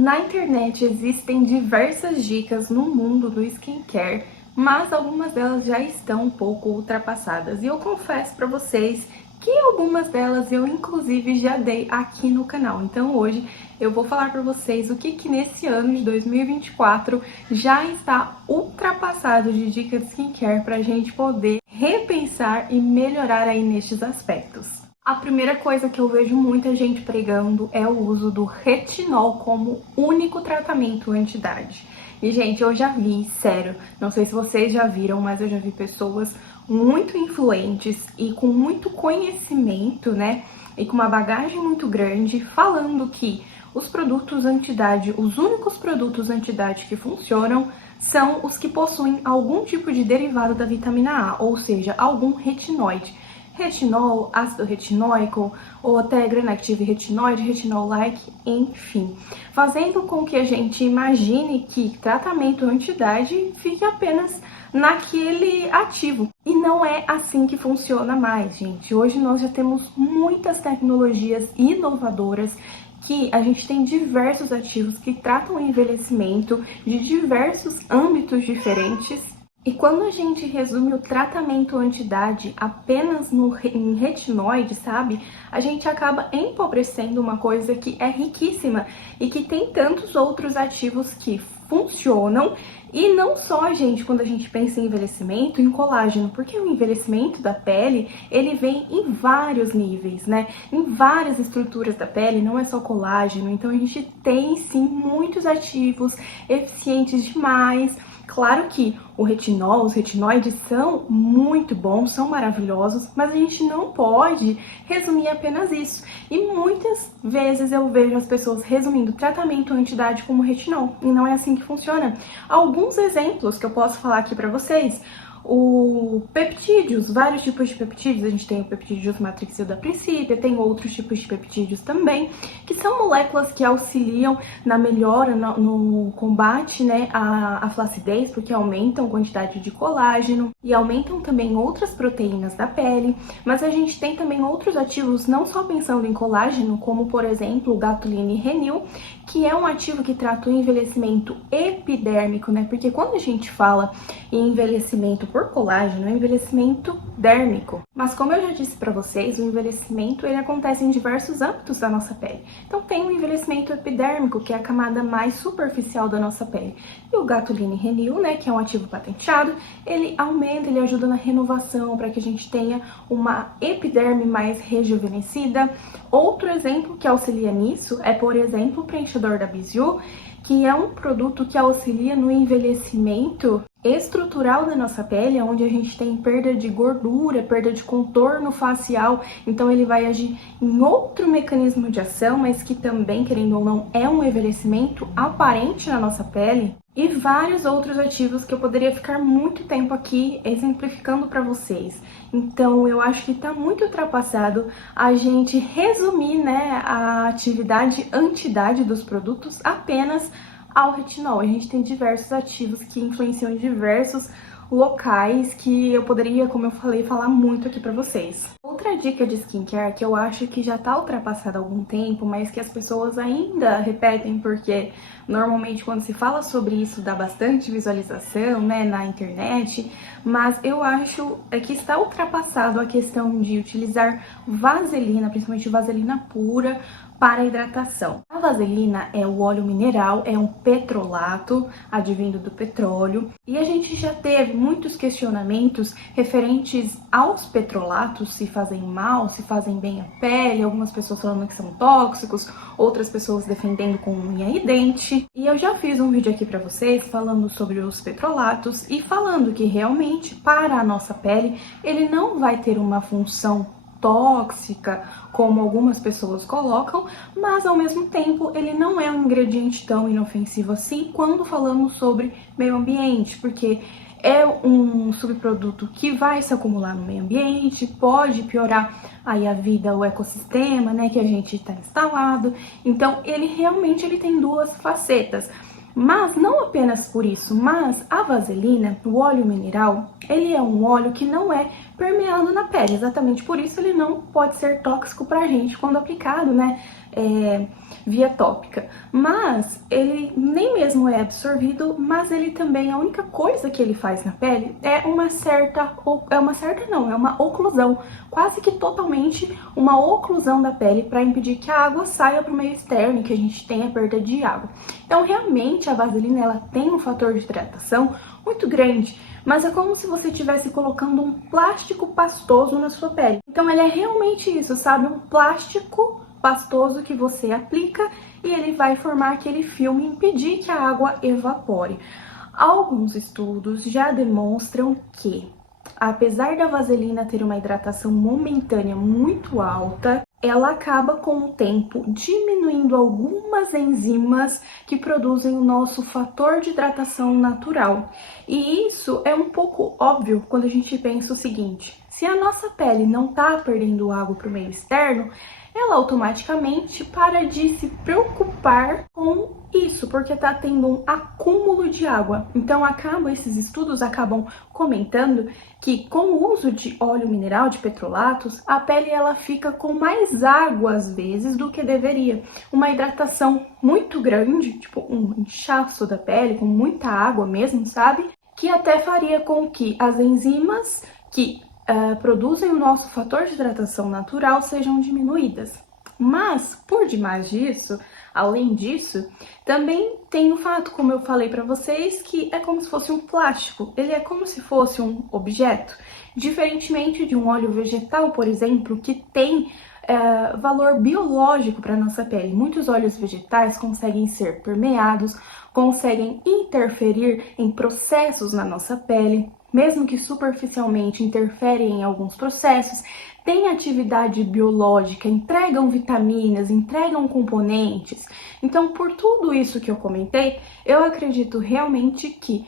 Na internet existem diversas dicas no mundo do skincare, mas algumas delas já estão um pouco ultrapassadas. E eu confesso para vocês que algumas delas eu inclusive já dei aqui no canal. Então hoje eu vou falar para vocês o que nesse ano de 2024 já está ultrapassado de dicas de skincare para a gente poder repensar e melhorar aí nestes aspectos. A primeira coisa que eu vejo muita gente pregando é o uso do retinol como único tratamento anti-idade. E, gente, eu já vi, sério, não sei se vocês já viram, mas eu já vi pessoas muito influentes e com muito conhecimento, né, e com uma bagagem muito grande, falando que os produtos anti-idade, os únicos produtos anti-idade que funcionam, são os que possuem algum tipo de derivado da vitamina A, ou seja, algum retinóide. Retinol, ácido retinóico, ou até Granactive retinoide, retinol-like, enfim. Fazendo com que a gente imagine que tratamento anti-idade fique apenas naquele ativo. E não é assim que funciona mais, gente. Hoje nós já temos muitas tecnologias inovadoras que a gente tem diversos ativos que tratam o envelhecimento de diversos âmbitos diferentes. E quando a gente resume o tratamento anti-idade apenas em retinoide, sabe? A gente acaba empobrecendo uma coisa que é riquíssima e que tem tantos outros ativos que funcionam. E não só, gente, quando a gente pensa em envelhecimento, em colágeno, porque o envelhecimento da pele, ele vem em vários níveis, né? Em várias estruturas da pele, não é só colágeno. Então a gente tem, sim, muitos ativos eficientes demais. Claro que o retinol, os retinoides são muito bons, são maravilhosos, mas a gente não pode resumir apenas isso. E muitas vezes eu vejo as pessoas resumindo tratamento anti-idade como retinol, e não é assim que funciona. Alguns exemplos que eu posso falar aqui para vocês. O peptídeos, vários tipos de peptídeos, a gente tem o peptídeos matrixil da Principia, tem outros tipos de peptídeos também, que são moléculas que auxiliam na melhora, no combate, né, à flacidez, porque aumentam a quantidade de colágeno e aumentam também outras proteínas da pele, mas a gente tem também outros ativos, não só pensando em colágeno, como por exemplo o Gatulini Renil, que é um ativo que trata o envelhecimento epidérmico, né, porque quando a gente fala em envelhecimento por colágeno, é envelhecimento dérmico. Mas como eu já disse para vocês, o envelhecimento ele acontece em diversos âmbitos da nossa pele. Então tem o envelhecimento epidérmico, que é a camada mais superficial da nossa pele. E o Gatulini Renil, né, que é um ativo patenteado, ele aumenta, ele ajuda na renovação para que a gente tenha uma epiderme mais rejuvenescida. Outro exemplo que auxilia nisso é, por exemplo, o preenchedor da Biziu, que é um produto que auxilia no envelhecimento estrutural da nossa pele, onde a gente tem perda de gordura, perda de contorno facial, então ele vai agir em outro mecanismo de ação, mas que também, querendo ou não, é um envelhecimento aparente na nossa pele. E vários outros ativos que eu poderia ficar muito tempo aqui exemplificando para vocês. Então eu acho que está muito ultrapassado a gente resumir, né, a atividade anti-idade dos produtos apenas ao retinol. A gente tem diversos ativos que influenciam em diversos locais que eu poderia, como eu falei, falar muito aqui pra vocês. Outra dica de skincare que eu acho que já tá ultrapassada há algum tempo, mas que as pessoas ainda repetem porque normalmente quando se fala sobre isso dá bastante visualização, né, na internet, mas eu acho que está ultrapassado a questão de utilizar vaselina, principalmente vaselina pura, para hidratação. A vaselina é o óleo mineral, é um petrolato advindo do petróleo, e a gente já teve muitos questionamentos referentes aos petrolatos, se fazem mal, se fazem bem à pele, algumas pessoas falando que são tóxicos, outras pessoas defendendo com unha e dente. E eu já fiz um vídeo aqui para vocês falando sobre os petrolatos e falando que realmente para a nossa pele ele não vai ter uma função tóxica, como algumas pessoas colocam, mas ao mesmo tempo ele não é um ingrediente tão inofensivo assim quando falamos sobre meio ambiente, porque é um subproduto que vai se acumular no meio ambiente, pode piorar aí a vida, o ecossistema, né, que a gente está instalado. Então ele realmente tem duas facetas. Mas não apenas por isso, mas a vaselina, o óleo mineral, ele é um óleo que não é permeado na pele. Exatamente por isso ele não pode ser tóxico pra gente quando aplicado, né, via tópica, mas ele nem mesmo é absorvido, mas ele também, a única coisa que ele faz na pele é uma oclusão, quase que totalmente uma oclusão da pele para impedir que a água saia para o meio externo e que a gente tenha perda de água. Então, realmente, a vaselina ela tem um fator de hidratação muito grande, mas é como se você estivesse colocando um plástico pastoso na sua pele. Então, ele é realmente isso, sabe? Um plástico pastoso que você aplica e ele vai formar aquele filme e impedir que a água evapore. Alguns estudos já demonstram que, apesar da vaselina ter uma hidratação momentânea muito alta, ela acaba com o tempo diminuindo algumas enzimas que produzem o nosso fator de hidratação natural. E isso é um pouco óbvio quando a gente pensa o seguinte: se a nossa pele não está perdendo água para o meio externo, ela automaticamente para de se preocupar com isso, porque está tendo um acúmulo de água. Então, esses estudos acabam comentando que com o uso de óleo mineral, de petrolatos, a pele ela fica com mais água às vezes do que deveria. Uma hidratação muito grande, tipo um inchaço da pele, com muita água mesmo, sabe? Que até faria com que as enzimas que produzem o nosso fator de hidratação natural sejam diminuídas. Mas, por demais disso, além disso, também tem o fato, como eu falei para vocês, que é como se fosse um plástico. Ele é como se fosse um objeto, diferentemente de um óleo vegetal, por exemplo, que tem valor biológico para nossa pele. Muitos óleos vegetais conseguem ser permeados, conseguem interferir em processos na nossa pele, mesmo que superficialmente interferem em alguns processos, têm atividade biológica, entregam vitaminas, entregam componentes. Então, por tudo isso que eu comentei, eu acredito realmente que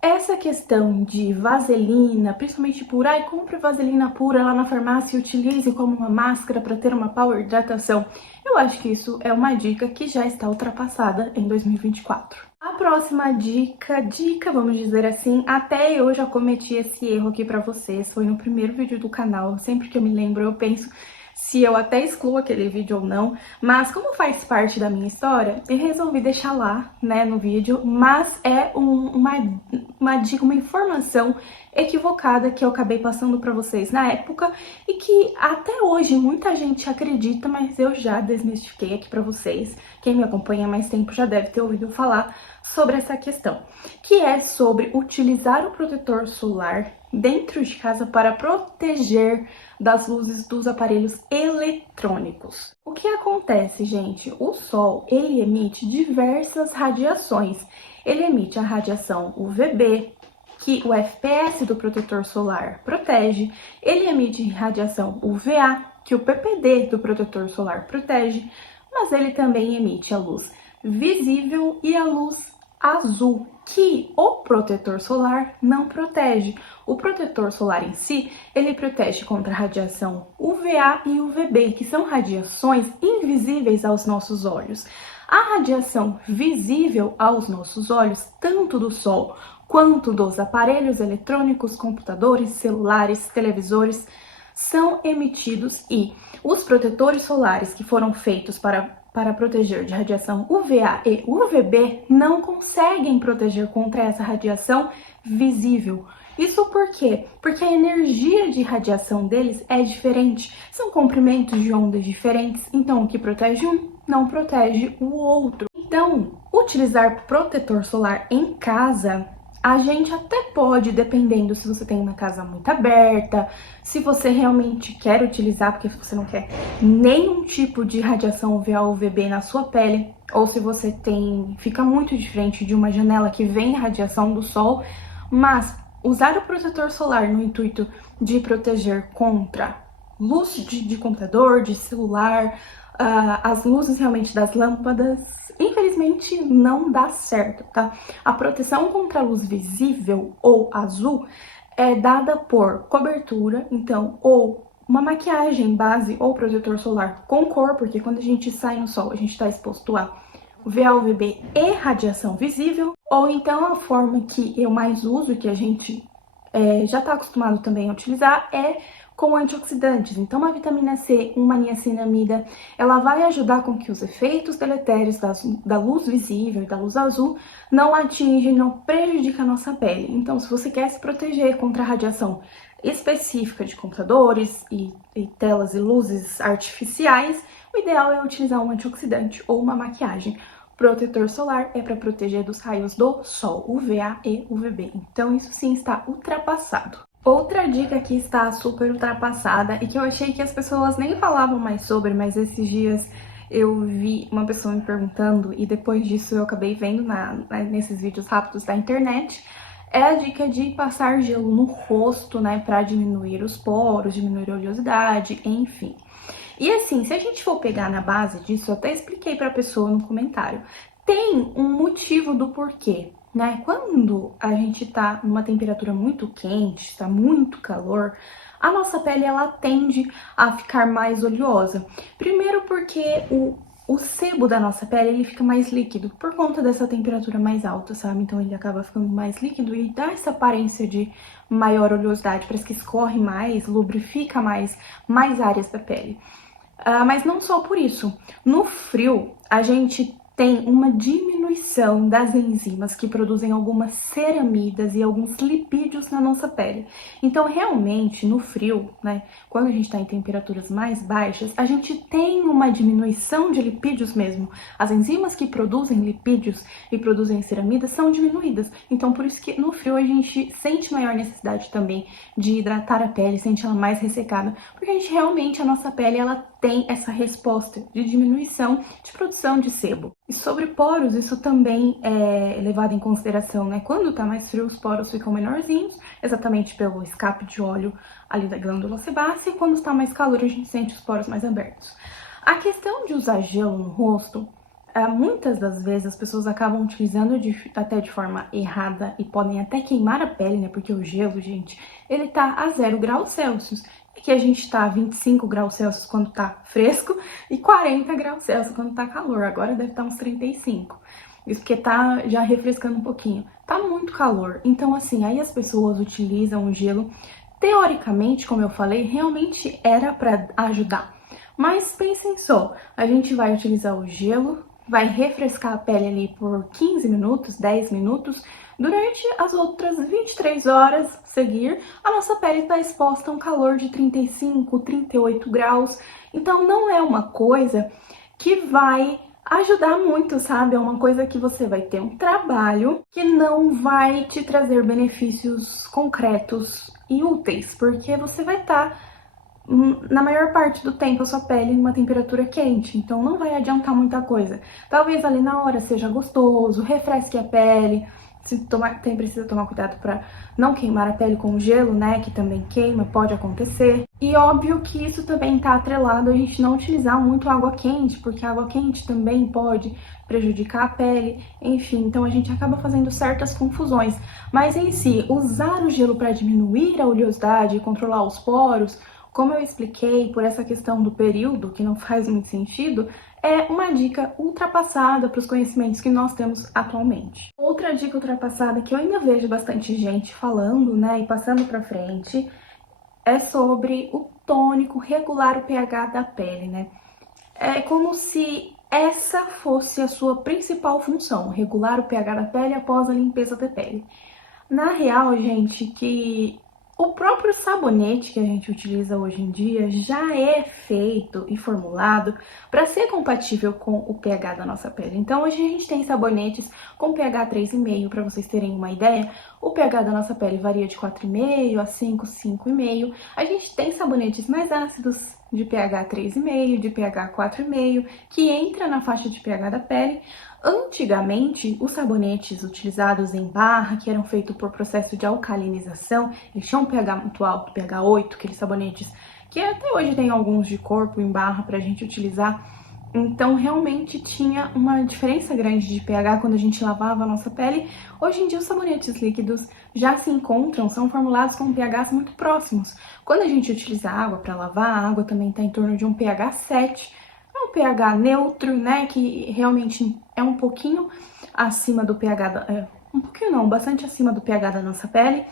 essa questão de vaselina, principalmente pura, compre vaselina pura lá na farmácia e utilize como uma máscara para ter uma power hidratação, eu acho que isso é uma dica que já está ultrapassada em 2024. A próxima dica, vamos dizer assim, até eu já cometi esse erro aqui pra vocês, foi no primeiro vídeo do canal, sempre que eu me lembro eu penso se eu até excluo aquele vídeo ou não, mas como faz parte da minha história, eu resolvi deixar lá, né, no vídeo, mas é uma dica, uma informação equivocada que eu acabei passando pra vocês na época e que até hoje muita gente acredita, mas eu já desmistifiquei aqui pra vocês. Quem me acompanha há mais tempo já deve ter ouvido falar sobre essa questão, que é sobre utilizar o protetor solar dentro de casa para proteger das luzes dos aparelhos eletrônicos. O que acontece, gente? O sol, ele emite diversas radiações. Ele emite a radiação UVB, que o FPS do protetor solar protege. Ele emite radiação UVA, que o PPD do protetor solar protege, mas ele também emite a luz visível e a luz azul, que o protetor solar não protege. O protetor solar em si, ele protege contra a radiação UVA e UVB, que são radiações invisíveis aos nossos olhos. A radiação visível aos nossos olhos, tanto do sol quanto dos aparelhos eletrônicos, computadores, celulares, televisores, são emitidos e os protetores solares que foram feitos para proteger de radiação UVA e UVB não conseguem proteger contra essa radiação visível. Isso por quê? Porque a energia de radiação deles é diferente, são comprimentos de ondas diferentes, então o que protege um não protege o outro. Então, utilizar protetor solar em casa, a gente até pode, dependendo se você tem uma casa muito aberta, se você realmente quer utilizar, porque você não quer nenhum tipo de radiação UVA ou UVB na sua pele, ou se você fica muito diferente de uma janela que vem radiação do sol, mas usar o protetor solar no intuito de proteger contra luz de computador, de celular, as luzes realmente das lâmpadas, infelizmente não dá certo, tá? A proteção contra a luz visível ou azul é dada por cobertura, então, ou uma maquiagem base ou protetor solar com cor, porque quando a gente sai no sol, a gente está exposto a UVA, UVB e radiação visível, ou então a forma que eu mais uso, que a gente já está acostumado também a utilizar, é com antioxidantes. Então, a vitamina C, uma niacinamida, ela vai ajudar com que os efeitos deletérios da luz visível e da luz azul não atingem, não prejudiquem a nossa pele. Então, se você quer se proteger contra a radiação específica de computadores e telas e luzes artificiais, o ideal é utilizar um antioxidante ou uma maquiagem. Protetor solar é para proteger dos raios do sol, UVA e UVB. Então, isso sim está ultrapassado. Outra dica que está super ultrapassada e que eu achei que as pessoas nem falavam mais sobre, mas esses dias eu vi uma pessoa me perguntando e depois disso eu acabei vendo nesses vídeos rápidos da internet, é a dica de passar gelo no rosto, né, para diminuir os poros, diminuir a oleosidade, enfim. E assim, se a gente for pegar na base disso, eu até expliquei para a pessoa no comentário, tem um motivo do porquê, né? Quando a gente tá numa temperatura muito quente, está muito calor, a nossa pele ela tende a ficar mais oleosa. Primeiro porque o sebo da nossa pele ele fica mais líquido por conta dessa temperatura mais alta, sabe? Então ele acaba ficando mais líquido e dá essa aparência de maior oleosidade, parece que escorre mais, lubrifica mais áreas da pele. Mas não só por isso. No frio, a gente tem uma diminuição das enzimas que produzem algumas ceramidas e alguns lipídios na nossa pele. Então, realmente, no frio, né, quando a gente está em temperaturas mais baixas, a gente tem uma diminuição de lipídios mesmo. As enzimas que produzem lipídios e produzem ceramidas são diminuídas. Então, por isso que no frio a gente sente maior necessidade também de hidratar a pele, sente ela mais ressecada, porque a gente realmente, a nossa pele, ela tem essa resposta de diminuição de produção de sebo. E sobre poros, isso também é levado em consideração, né? Quando tá mais frio, os poros ficam menorzinhos, exatamente pelo escape de óleo ali da glândula sebácea, e quando está mais calor, a gente sente os poros mais abertos. A questão de usar gelo no rosto, muitas das vezes as pessoas acabam utilizando até de forma errada e podem até queimar a pele, né? Porque o gelo, gente, ele tá a 0 graus Celsius. Que a gente tá a 25 graus Celsius quando tá fresco e 40 graus Celsius quando tá calor. Agora deve estar uns 35. Isso porque tá já refrescando um pouquinho. Tá muito calor. Então, assim, aí as pessoas utilizam o gelo. Teoricamente, como eu falei, realmente era para ajudar. Mas pensem só, a gente vai utilizar o gelo, vai refrescar a pele ali por 15 minutos, 10 minutos. Durante as outras 23 horas a seguir, a nossa pele está exposta a um calor de 35, 38 graus. Então não é uma coisa que vai ajudar muito, sabe? É uma coisa que você vai ter um trabalho que não vai te trazer benefícios concretos e úteis, porque você vai estar na maior parte do tempo a sua pele em uma temperatura quente, então não vai adiantar muita coisa. Talvez ali na hora seja gostoso, refresque a pele, precisa tomar cuidado para não queimar a pele com gelo, né, que também queima, pode acontecer. E óbvio que isso também está atrelado a gente não utilizar muito água quente, porque a água quente também pode prejudicar a pele, enfim, então a gente acaba fazendo certas confusões. Mas em si, usar o gelo para diminuir a oleosidade e controlar os poros, como eu expliquei, por essa questão do período, que não faz muito sentido, é uma dica ultrapassada para os conhecimentos que nós temos atualmente. Outra dica ultrapassada que eu ainda vejo bastante gente falando, né, e passando para frente, é sobre o tônico regular o pH da pele, né? É como se essa fosse a sua principal função, regular o pH da pele após a limpeza da pele. Na real, gente, que o próprio sabonete que a gente utiliza hoje em dia já é feito e formulado para ser compatível com o pH da nossa pele. Então, hoje a gente tem sabonetes com pH 3,5, para vocês terem uma ideia. O pH da nossa pele varia de 4,5 a 5, 5,5. A gente tem sabonetes mais ácidos de pH 3,5, de pH 4,5, que entra na faixa de pH da pele. Antigamente, os sabonetes utilizados em barra, que eram feitos por processo de alcalinização, eles tinham um pH muito alto, pH 8, aqueles sabonetes que até hoje tem alguns de corpo em barra pra gente utilizar. Então, realmente tinha uma diferença grande de pH quando a gente lavava a nossa pele. Hoje em dia, os sabonetes líquidos já se encontram, são formulados com pHs muito próximos. Quando a gente utiliza água para lavar, a água também está em torno de um pH 7, é um pH neutro, né, que realmente é um pouquinho acima do pH, um pouquinho não, bastante acima do pH da nossa pele,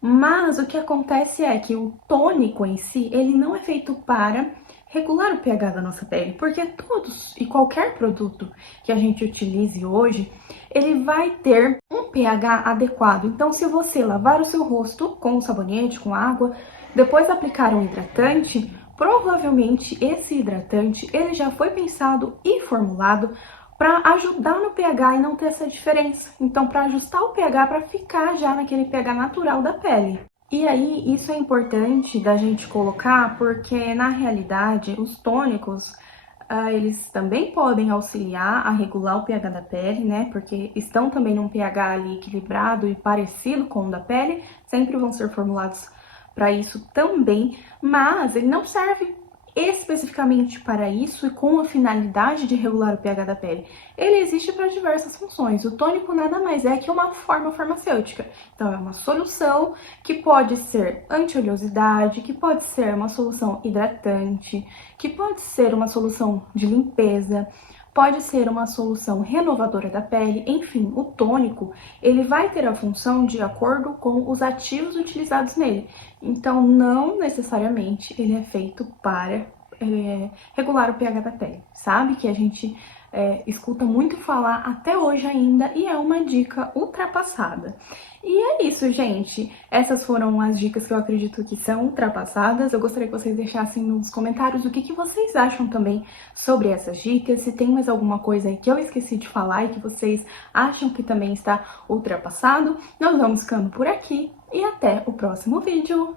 Mas o que acontece é que o tônico em si, ele não é feito para regular o pH da nossa pele, porque todos e qualquer produto que a gente utilize hoje, ele vai ter um pH adequado. Então, se você lavar o seu rosto com o sabonete, com água, depois aplicar um hidratante, provavelmente esse hidratante ele já foi pensado e formulado para ajudar no pH e não ter essa diferença. Então, para ajustar o pH para ficar já naquele pH natural da pele. E aí, isso é importante da gente colocar porque, na realidade, os tônicos, eles também podem auxiliar a regular o pH da pele, né? Porque estão também num pH ali equilibrado e parecido com o da pele, sempre vão ser formulados para isso também, mas ele não serve especificamente para isso e com a finalidade de regular o pH da pele. Ele existe para diversas funções. O tônico nada mais é que uma forma farmacêutica. Então, é uma solução que pode ser anti-oleosidade, que pode ser uma solução hidratante, que pode ser uma solução de limpeza, pode ser uma solução renovadora da pele, enfim, o tônico, ele vai ter a função de acordo com os ativos utilizados nele. Então, não necessariamente ele é feito para regular o pH da pele. Sabe que a gente escuta muito falar até hoje ainda e é uma dica ultrapassada. E é isso, gente. Essas foram as dicas que eu acredito que são ultrapassadas. Eu gostaria que vocês deixassem nos comentários o que vocês acham também sobre essas dicas. Se tem mais alguma coisa aí que eu esqueci de falar e que vocês acham que também está ultrapassado. Nós vamos ficando por aqui e até o próximo vídeo.